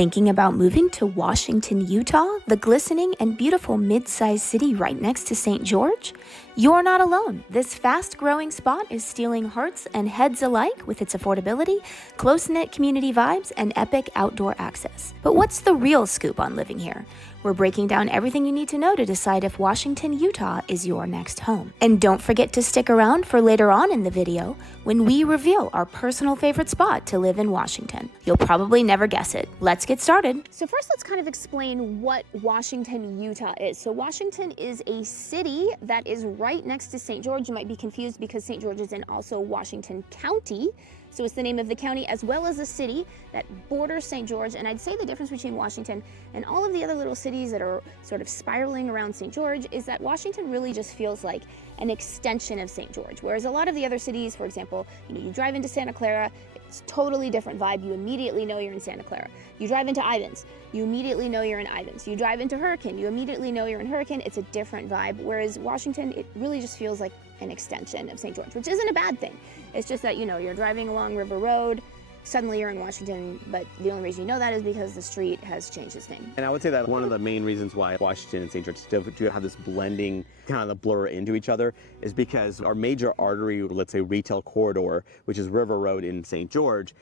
Thinking about moving to Washington, Utah, the glistening and beautiful mid-sized city right next to St. George? You're not alone. This fast-growing spot is stealing hearts and heads alike with its affordability, close-knit community vibes, and epic outdoor access. But what's the real scoop on living here? We're breaking down everything you need to know to decide if Washington, Utah is your next home. And don't forget to stick around for later on in the video when we reveal our personal favorite spot to live in Washington. You'll probably never guess it. Let's get started. So first, let's kind of explain what Washington, Utah is. So Washington is a city that is right next to St. George. You might be confused because St. George is in also Washington County. So it's the name of the county as well as a city that borders St. George. And I'd say the difference between Washington and all of the other little cities that are sort of spiraling around St. George is that Washington really just feels like an extension of St. George. Whereas a lot of the other cities, for example, you drive into Santa Clara, it's a totally different vibe. You immediately know you're in Santa Clara. You drive into Ivins, you immediately know you're in Ivins. You drive into Hurricane, you immediately know you're in Hurricane. It's a different vibe. Whereas Washington, it really just feels like an extension of St. George, which isn't a bad thing. It's just that, you're driving along River Road, suddenly you're in Washington, but the only reason you know that is because the street has changed its name. And I would say that one of the main reasons why Washington and St. George still do have this blending, kind of the blur into each other, is because our major artery, let's say retail corridor, which is River Road in St. George,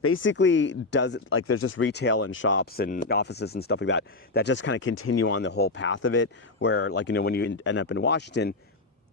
basically does, like, there's just retail and shops and offices and stuff like that, that just kind of continue on the whole path of it, where, like, when you end up in Washington,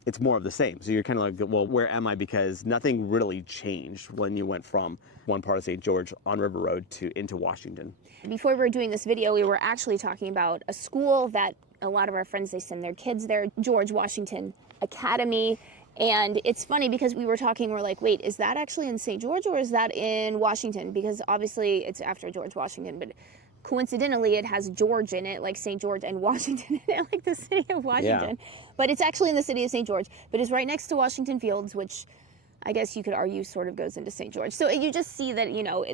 it's more of the same. So you're kind of like, well, where am I? Because nothing really changed when you went from one part of St. George on River Road into Washington. Before we were doing this video, we were actually talking about a school that a lot of our friends, they send their kids there, George Washington Academy. And it's funny because we were talking, we're like, wait, is that actually in St. George or is that in Washington? Because obviously it's after George Washington, but coincidentally, it has George in it, like St. George, and Washington in it, like the city of Washington. Yeah. But it's actually in the city of St. George, but it's right next to Washington Fields, which I guess you could argue sort of goes into St. George. So you just see that,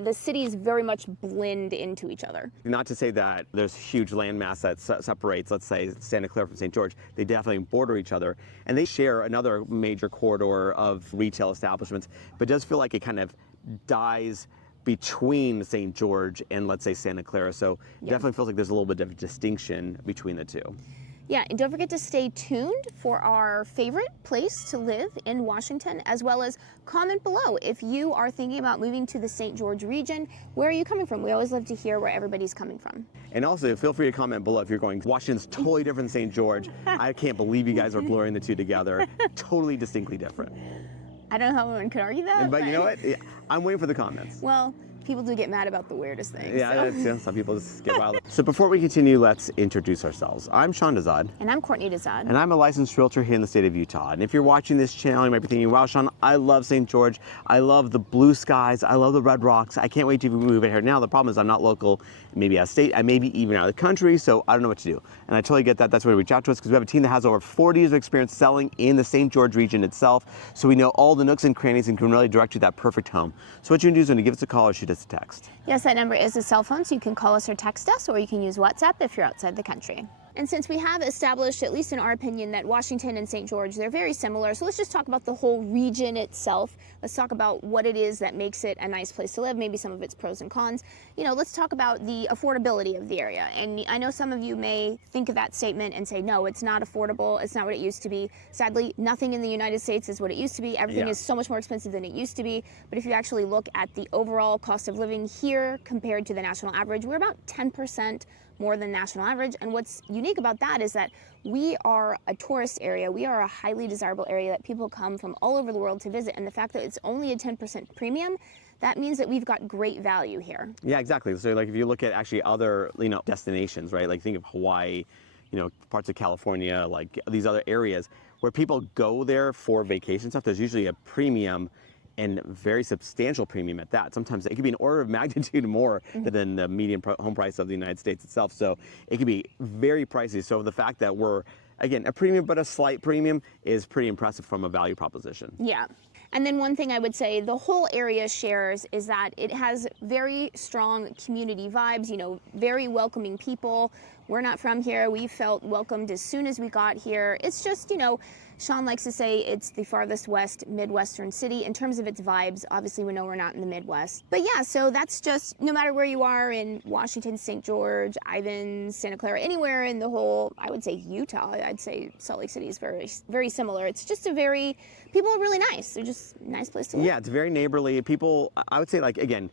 the cities very much blend into each other. Not to say that there's huge landmass that separates, let's say, Santa Clara from St. George. They definitely border each other, and they share another major corridor of retail establishments, but it does feel like it kind of dies between St. George and, let's say, Santa Clara. So it definitely feels like there's a little bit of distinction between the two. Yeah, and don't forget to stay tuned for our favorite place to live in Washington, as well as comment below if you are thinking about moving to the St. George region. Where are you coming from? We always love to hear where everybody's coming from. And also, feel free to comment below if you're going, Washington's totally different than St. George. I can't believe you guys are blurring the two together. Totally distinctly different. I don't know how anyone could argue that. But you know what? I'm waiting for the comments. Well, people do get mad about the weirdest things. Yeah, so. Some people just get wild. So before we continue, let's introduce ourselves. I'm Sean Dazad. And I'm Courtney Dazad. And I'm a licensed realtor here in the state of Utah. And if you're watching this channel, you might be thinking, wow, Sean, I love St. George. I love the blue skies. I love the red rocks. I can't wait to move in here. Now, the problem is I'm not local, maybe out of state, I may be even out of the country, so I don't know what to do. And I totally get that. That's why you reach out to us, because we have a team that has over 40 years of experience selling in the St. George region itself. So we know all the nooks and crannies and can really direct you to that perfect home. So what you can do is when you give us a call or shoot us a text. Yes, that number is a cell phone, so you can call us or text us, or you can use WhatsApp if you're outside the country. And since we have established, at least in our opinion, that Washington and St. George, they're very similar, so let's just talk about the whole region itself. Let's talk about what it is that makes it a nice place to live, maybe some of its pros and cons. Let's talk about the affordability of the area. And I know some of you may think of that statement and say, no, it's not affordable, it's not what it used to be. Sadly, nothing in the United States is what it used to be. Everything is so much more expensive than it used to be. But if you actually look at the overall cost of living here compared to the national average, we're about 10% more than national average. And what's unique about that is that we are a tourist area. We are a highly desirable area that people come from all over the world to visit. And the fact that it's only a 10% premium, that means that we've got great value here. Yeah, exactly. So like if you look at actually other, destinations, right? Like think of Hawaii, parts of California, like these other areas where people go there for vacation stuff, there's usually a premium, and very substantial premium at that. Sometimes it could be an order of magnitude more than the median home price of the United States itself. So it could be very pricey. So the fact that we're, again, a premium but a slight premium is pretty impressive from a value proposition. Yeah. And then one thing I would say the whole area shares is that it has very strong community vibes, very welcoming people. We're not from here. We felt welcomed as soon as we got here. It's just, Sean likes to say it's the farthest west Midwestern city in terms of its vibes. Obviously, we know we're not in the Midwest. But yeah, so that's just no matter where you are in Washington, St. George, Ivan, Santa Clara, anywhere in the whole, I would say Utah, I'd say Salt Lake City is very, very similar. It's just people are really nice. They're just a nice place to live. Yeah, it's very neighborly. People, I would say, like, again,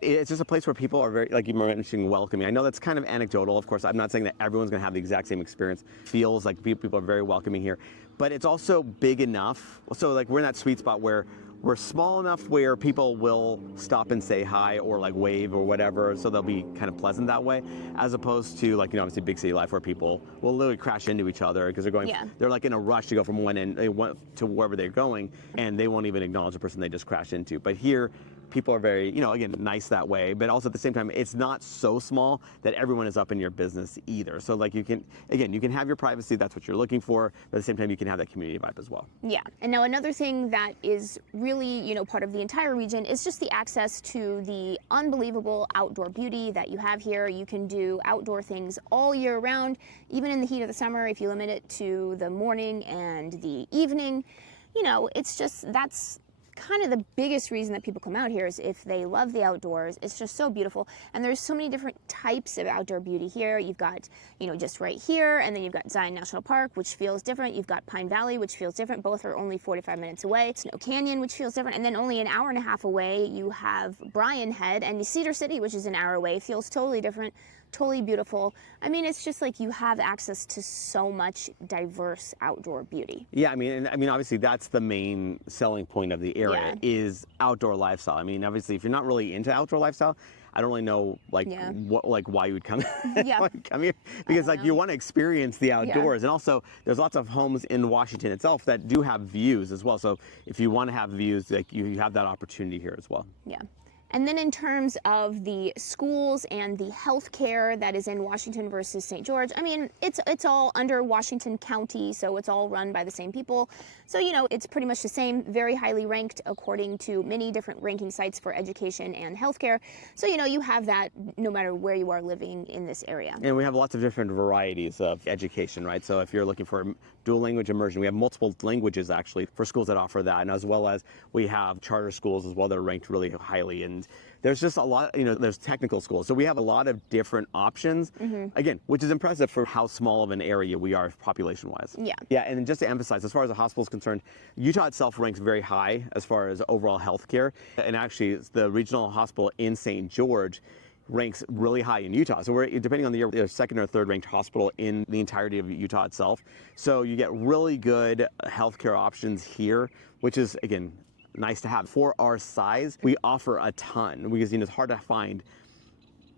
it's just a place where people are very, like you mentioned, welcoming. I know that's kind of anecdotal. Of course, I'm not saying that everyone's going to have the exact same experience. Feels like people are very welcoming here. But it's also big enough. So, like, we're in that sweet spot where we're small enough where people will stop and say hi or, like, wave or whatever. So they'll be kind of pleasant that way. As opposed to, like, obviously big city life where people will literally crash into each other because they're like in a rush to go from one end to wherever they're going. And they won't even acknowledge the person they just crashed into. But here, people are very, again, nice that way, but also at the same time, it's not so small that everyone is up in your business either. So, like, you can have your privacy, that's what you're looking for, but at the same time, you can have that community vibe as well. Yeah, and now another thing that is really, part of the entire region is just the access to the unbelievable outdoor beauty that you have here. You can do outdoor things all year round, even in the heat of the summer, if you limit it to the morning and the evening. It's just, that's kind of the biggest reason that people come out here is if they love the outdoors. It's just so beautiful, and there's so many different types of outdoor beauty here. You've got just right here, and then you've got Zion National Park, which feels different. You've got Pine Valley, which feels different. Both are only 45 minutes away. Snow Canyon, which feels different, and then only an hour and a half away you have Bryan Head, and Cedar City, which is an hour away, feels totally different, totally beautiful. I mean, it's just like you have access to so much diverse outdoor beauty. Yeah, I mean, obviously that's the main selling point of the area is outdoor lifestyle. I mean, obviously, if you're not really into outdoor lifestyle, I don't really know why you would come, come here, because you want to experience the outdoors. And also there's lots of homes in Washington itself that do have views as well. So if you want to have views, like you have that opportunity here as well. Yeah. And then in terms of the schools and the health care that is in Washington versus St. George, I mean, it's all under Washington County, so it's all run by the same people. So, it's pretty much the same, very highly ranked according to many different ranking sites for education and healthcare. So, you have that no matter where you are living in this area. And we have lots of different varieties of education, right? So if you're looking for dual language immersion, we have multiple languages actually for schools that offer that. And as well as we have charter schools as well that are ranked really highly. And there's just a lot, there's technical schools. So we have a lot of different options, again, which is impressive for how small of an area we are population-wise. Yeah. Yeah, and just to emphasize, as far as the hospital is concerned, Utah itself ranks very high as far as overall health care. And actually, the regional hospital in St. George ranks really high in Utah. So we're, depending on the year, we're second or third ranked hospital in the entirety of Utah itself. So you get really good healthcare options here, which is, again, nice to have. For our size, we offer a ton because it's hard to find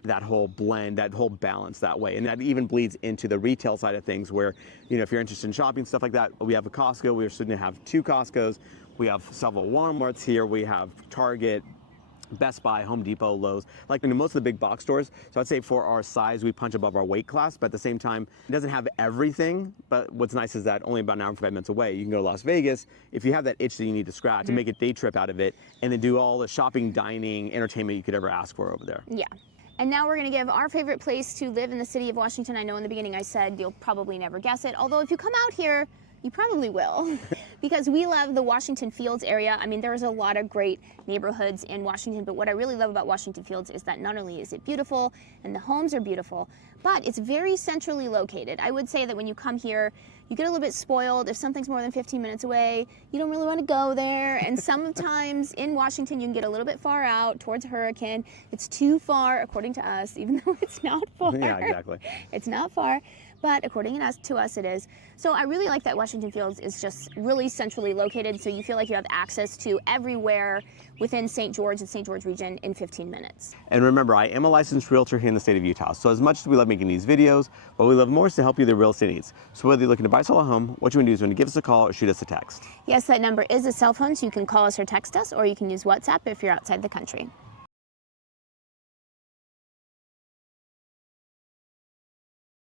that whole blend, that whole balance that way. And that even bleeds into the retail side of things where, if you're interested in shopping, stuff like that, we have a Costco. We're starting to have 2 Costcos. We have several Walmarts here. We have Target, Best Buy, Home Depot, Lowe's, like in most of the big box stores. So I'd say for our size, we punch above our weight class, but at the same time, it doesn't have everything. But what's nice is that only about an hour and 5 minutes away, you can go to Las Vegas. If you have that itch that you need to scratch, and make a day trip out of it, and then do all the shopping, dining, entertainment you could ever ask for over there. Yeah. And now we're going to give our favorite place to live in the city of Washington. I know in the beginning I said you'll probably never guess it, although if you come out here, you probably will, because we love the Washington Fields area. I mean, there's a lot of great neighborhoods in Washington, but what I really love about Washington Fields is that not only is it beautiful and the homes are beautiful, but it's very centrally located. I would say that when you come here, you get a little bit spoiled. If something's more than 15 minutes away, you don't really want to go there. And sometimes in Washington, you can get a little bit far out towards Hurricane. It's too far, according to us, even though it's not far. Yeah, exactly. It's not far, but according to us, it is. So I really like that Washington Fields is just really centrally located, so you feel like you have access to everywhere within St. George and St. George region in 15 minutes. And remember, I am a licensed realtor here in the state of Utah. So as much as we love making these videos, what we love more is to help you with your real estate needs. So whether you're looking to buy or sell a home, what you want to do is you want to give us a call or shoot us a text. Yes, that number is a cell phone, so you can call us or text us, or you can use WhatsApp if you're outside the country.